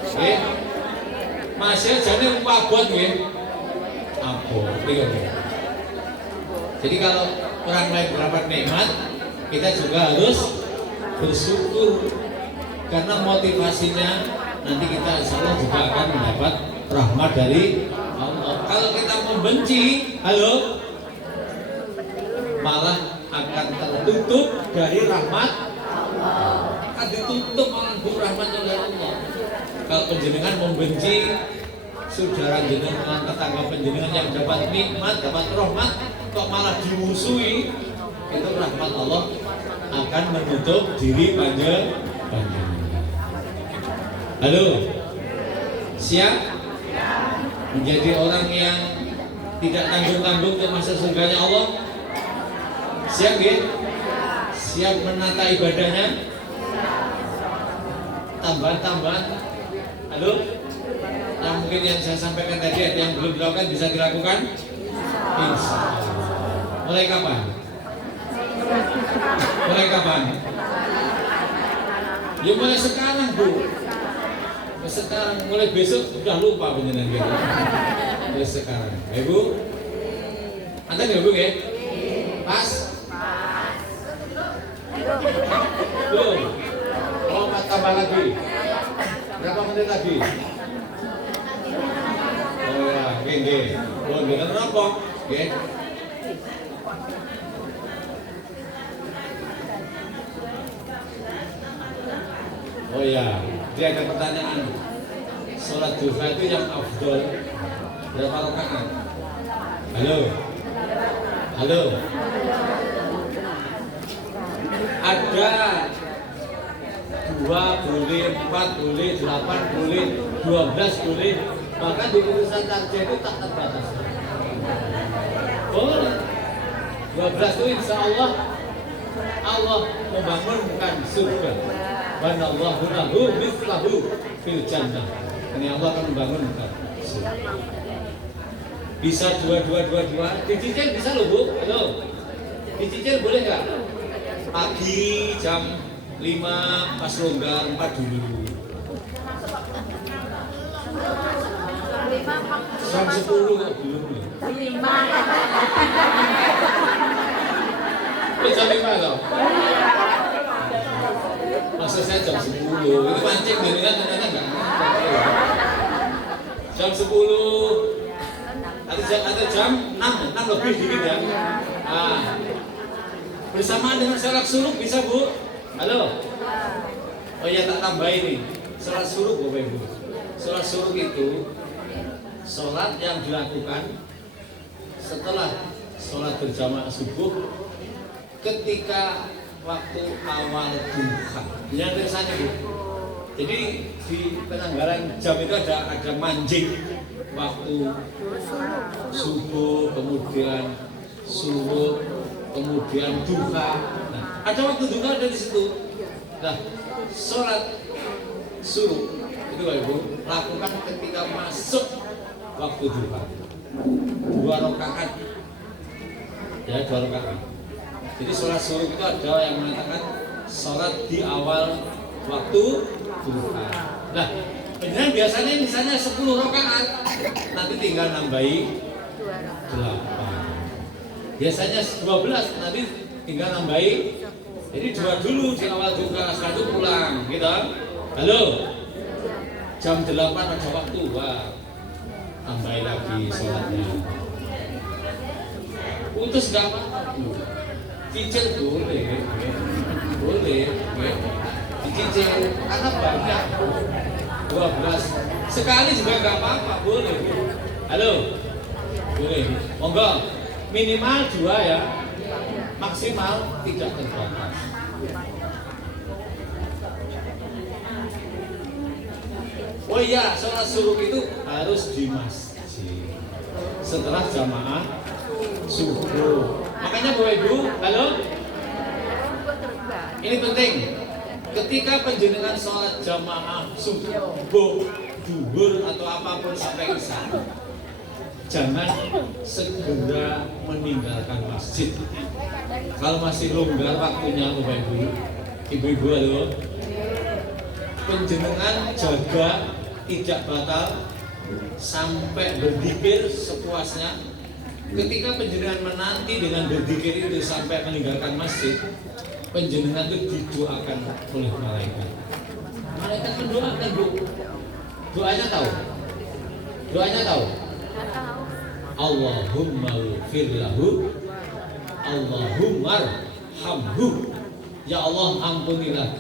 Nggih. Masih jane wabot nggih. Abot. Jadi kalau orang lain mendapat nikmat, kita juga harus bersyukur karena motivasinya nanti kita insyaallah juga akan mendapat rahmat dari Allah. Kalau kita membenci, halo, malah akan tertutup dari rahmat Allah. Akan ditutup malah rahmat oleh Allah. Kalau penjenengan membenci saudara jenengan, tetangga penjenengan yang dapat nikmat, dapat rahmat, kok malah dimusuhi, itu rahmat Allah akan menutup diri panjenengan. Halo, siap menjadi orang yang tidak tanggung-tanggung untuk masuk surganya Allah? Siap ya? Siap menata ibadahnya? Tambahan-tambahan. Halo? Yang mungkin yang saya sampaikan tadi yang belum dilakukan bisa dilakukan? Insya Allah. Mulai kapan? Mulai kapan? Ya mulai sekarang Bu. Sekarang mulai besok sudah lupa penjenengan gitu. Mulai sekarang. Ibu? Antar ya Bu ya? Pas? Belum. Oh, tambah lagi. Berapa menit lagi? Oh ya, oke. Oh, bener apa? Oke. Oh ya, dia ada pertanyaan. Sholat duha itu yang afdol berapa rakaat? Halo? Halo? Ada 2 boleh, 4 boleh, 8 boleh, 12 boleh. Bahkan di putusan tarjah itu tak terbatas. Boleh. 12 itu insya Allah membangunkan surga. Banallahu lahu mithlahu fil jannah. Ini Allah akan membangunkan surga. Bisa 2, dicicil bisa loh Bu. Halo. Dicicil boleh nggak? Pagi jam 5 pas longgar 4 dulu. Jam 10 kok belum. Jam 5 loh. Maksud saya jam 10. Ini mancing dengan ternyata enggak. Jam 10. Atau jam 6 lebih dikit ya. Bersamaan dengan sholat suruh bisa Bu? Halo? Oh ya tak tambahin nih. Sholat suruh Bapak Ibu. Sholat suruh itu sholat yang dilakukan setelah sholat berjamaah subuh ketika waktu awal duha. Yang biasanya Bu. Jadi di penanggalan jam itu ada mancing waktu subuh, kemudian subuh, kemudian duha. Nah, ada waktu duha ada di situ. Nah, sholat suruh itu Ibu lakukan ketika masuk waktu duha. 2 rakaat. Ya, 2 rakaat. Jadi sholat suruh itu ada yang mengatakan sholat di awal waktu duha. Nah, benar biasanya misalnya 10 rakaat, nanti tinggal nambahi 8. Biasanya 12, nanti tinggal nambahi. Jadi 2 dulu di awal duha, setelah itu pulang, gitu. Halo, jam 8 ada waktu, wah, tambahi lagi sholatnya. Putus gak apa-apa, cicil boleh, dicicil, karena banyak. 12 sekali juga nggak apa-apa, boleh. Halo, boleh. Monggo, minimal 2 ya, maksimal tidak terbatas. Oh iya, sholat subuh itu harus di masjid setelah jamaah subuh. Makanya Bapak Ibu, halo, ini penting. Ketika penjenengan sholat jamaah subuh, duhur atau apapun sampai isya, jangan segera meninggalkan masjid. Kalau masih longgar waktunya, Bapak Ibu, Ibu-ibu, halo, penjenengan jaga tidak batal sampai berzikir sepuasnya. Ketika penjenengan menanti dengan berzikir itu sampai meninggalkan masjid, penjenengan itu didoakan oleh malaikat. Malaikat mendoakan, Bu. Doanya tahu? Doanya tahu? Allahumma ighfir lahu, Allahumma arhamhu. Ya Allah, ampunilah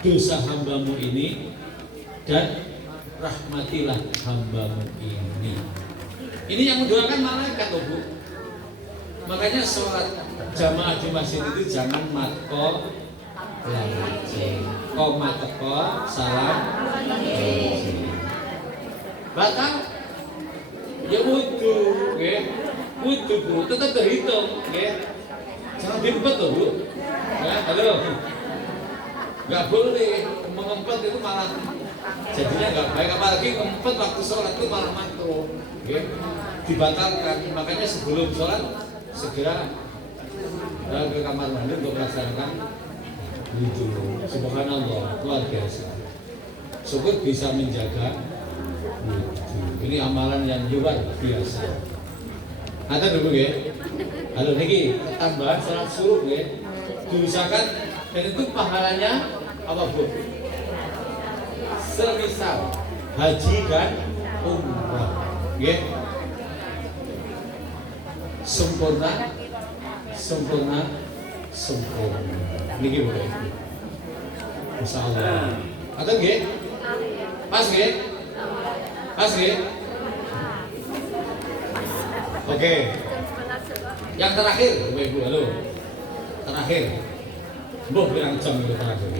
dosa hambamu ini dan rahmatilah hambamu ini. Ini yang mendoakan malaikat, loh, Bu. Makanya sholat jamaah di masjid itu jangan matko koma teko salam batal ya wudhu, wudhu, Bu, tetap terhitung, jangan diempet, loh, Bu. Ya, halo, nggak boleh mengempet, itu malah jadinya nggak baik, apalagi ngempet waktu sholat itu malah makruh, dibatalkan. Makanya sebelum sholat segera ke kamar mandi untuk melaksanakan wudhu. Subhanallah, luar biasa. Syukur bisa menjaga wudhu. Ini amalan yang luar biasa. Ada dulu ya. Halo niki tambahan sholat suruh ya. Diusahakan, dan itu pahalanya apa, Bu? Semisal haji dan umrah, sempurna. Niki boleh. Insyaallah. Atau nggih? Pas nggih? Pas nggih? Oke. Yang terakhir, Ibu, halo. Terakhir. Mbah pirang jam itu terakhir.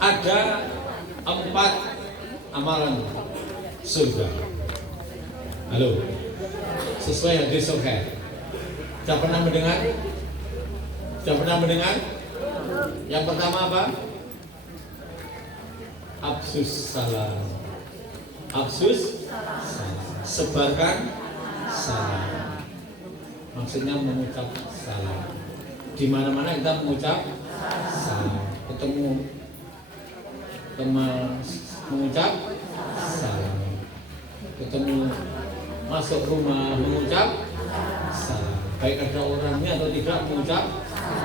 Ada 4 amalan surga. Halo. Sesuai hadis sahih. Sudah pernah mendengar? Sudah pernah mendengar? Yang pertama apa? Absus salam. Absus salam. Sebarkan salam. Maksudnya mengucap salam. Di mana-mana kita mengucap salam. Ketemu teman mengucap salam. Ketemu masuk rumah mengucap salam. Baik ada orangnya atau tidak mengucap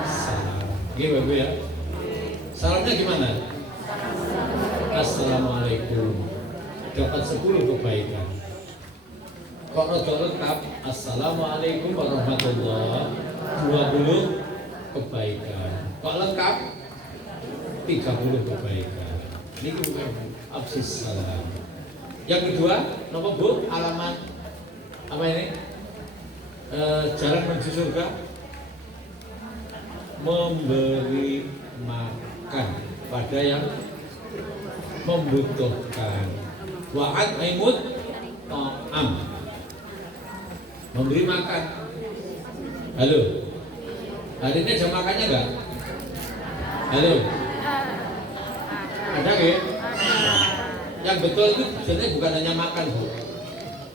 salam. Gimana, Bu, ya? Salamnya gimana? Assalamualaikum. Dapat 10 kebaikan. Kok rada lengkap? Assalamualaikum warahmatullahi 20 kebaikan. Kok lengkap? 30 kebaikan. Ini bukan absis salam. Yang kedua, nomor, Bu, alamat apa ini? Jalan menuju surga. Memberi makan pada yang membutuhkan. Wa'ad aimut ta'am. Memberi makan. Halo. Hari ini jam makannya enggak? Halo. Ada nggak? Yang betul itu sebenarnya bukan hanya makan, Bu.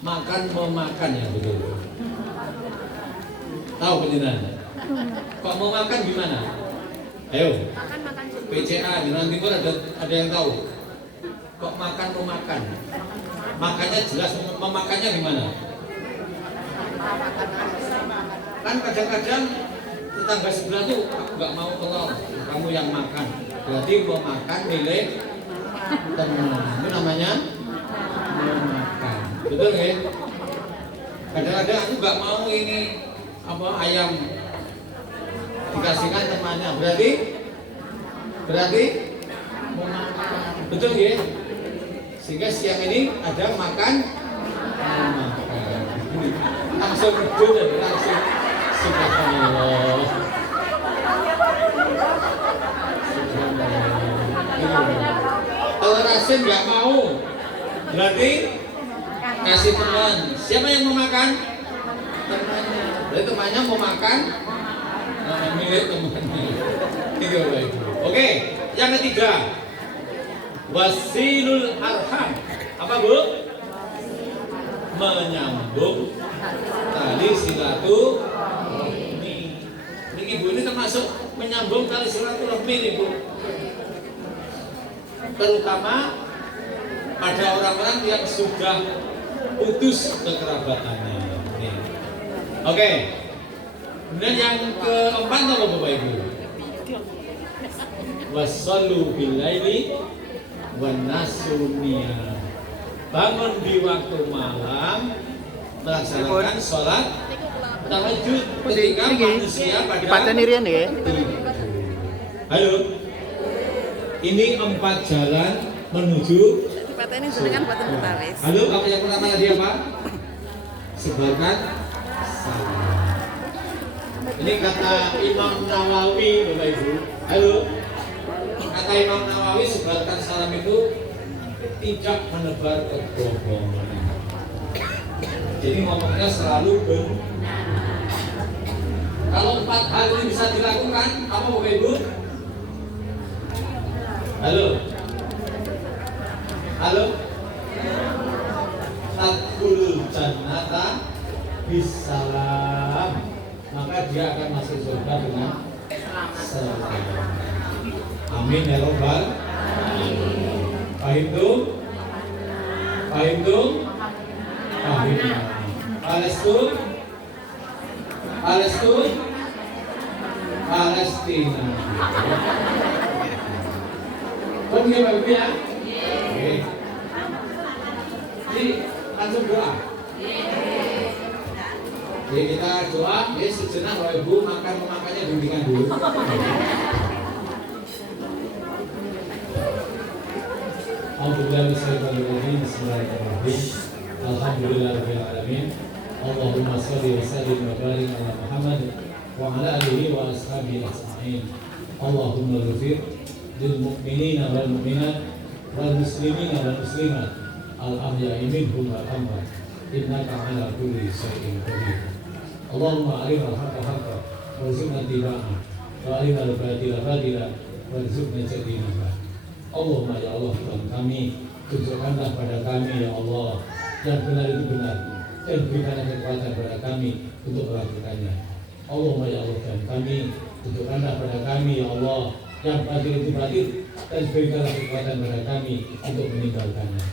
Makan memakan yang betul. Tahu penjelasan? Kok mau makan gimana? Ayo. Makan PCA di Jawa Timur ada yang tahu? Kok makan memakan? Makannya jelas, memakannya gimana? Kan kadang-kadang tetangga sebelah tuh nggak mau telur, kamu yang makan. Berarti mau makan milik teman. Itu namanya memakan. Betul nggak? Kadang-kadang aku nggak mau ini apa ayam dikasihkan temannya. Berarti memakan. Betul nggak? Sehingga siang ini ada makan memakan. Langsung betul dan langsung subhanallah. Telur asin nggak mau, berarti kasih teman. Siapa yang mau makan? Temannya. Berarti temannya mau makan milik temannya. Itu baik. Oke, yang ketiga, wasilul arham. Apa, Bu? menyambung tali silaturahmi. Ini Bu, ini termasuk menyambung tali silaturahmi nih Bu. Terutama pada orang-orang yang sudah putus kekerabatannya. Oke. Kemudian yang keempat apa Bapak Ibu? Wassallu bil laili wan nasu niyam. Bangun di waktu malam melaksanakan sholat tahajud ketika manusia pada tidur. Halo. Ini 4 jalan menuju surga. Halo, apa yang pertama tadi apa? Sebarkan salam. Ini kata Imam Nawawi, Bapak Ibu. Halo. Kata Imam Nawawi, sebarkan salam itu tidak menebar kebohongan. Jadi ngomongnya selalu benar. Kalau 4 hal ini bisa dilakukan, apa Bapak Ibu? Halo. Halo. Tadkhulul jannata bisalam. Maka dia akan masuk surga dengan selamat. Amin ya robbal alamin. Paham tuh? Paham. Palestina. Kau dia Bapak ya? Oke. Jadi langsung doa. Jadi kita doa, ya sejenak Bapak Ibu makannya bimbingan dulu. Bismillahirrahmanirrahim. Alhamdulillahirabbil alamin. Allahumma shalli wa sallim wa barik ala Muhammad wa ala alihi wa ashabihi ajma'in. Allahumma ighfir lil mu'minina wal mu'minat wal muslimina wal muslimat al ahya'i minhum wal amwat innaka ala kulli syai'in qadir. Allahumma arina al-haqqa haqqan warzuqna ittiba'ahu wa arina al-batila batilan warzuqna ijtinabah. Allahumma ya Allah Tuhan kami, tunjukkanlah pada kami ya Allah yang benar itu benar dan berikanlah kekuatan pada kami untuk melakukannya. Allahumma ya Allah Tuhan kami, tunjukkanlah pada kami ya Allah yang batil itu batil dan berikanlah kekuatan pada kami untuk meninggalkannya.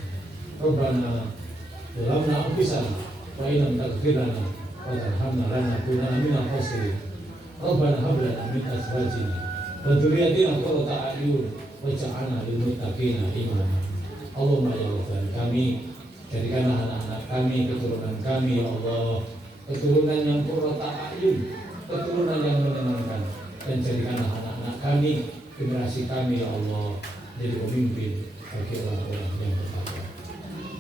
Rabbana dalamna anfusana wa illam taghfir lana wa tarhamna lanakunanna minal khasirin. Rabbana hab lana min azwajina wa dzurriyyatina qurrata a'yun waj'alna lil muttaqina imama. Allahumma ya Allah kami, jadikanlah anak-anak kami, keturunan kami ya Allah, keturunan yang qurrata a'yun, keturunan yang menyenangkan, dan jadikanlah anak-anak kami, generasi kami ya Allah, jadi pemimpin bagi orang-orang yang bertakwa.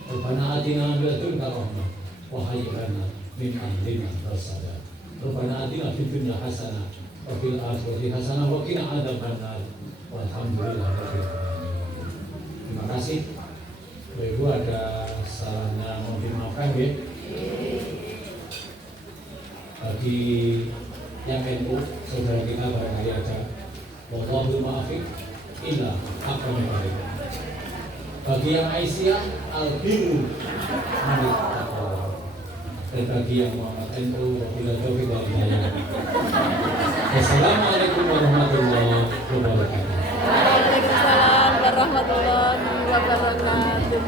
Rabbana atina min ladunka rahmah wa hayyi lana min amrina rashada. Rabbana atina fid dunya hasanah wa fil akhirati hasanah wa qina adzabannar. Walhamdulillahirabbil alamin. Terima kasih. Bapak Ibu ada salahnya mau dimaafkan ya. Bagi yang NU saudara kita barangkali ada. Wallahul muwaffiq ila aqwamit thoriq. Bagi yang Aisyah al-birru milik Allah. Dan bagi yang Muhammad NU wabillahi taufiq wal hidayah. Wassalamualaikum warahmatullahi wabarakatuh. Waalaikumsalam warahmatullahi wabarakatuh.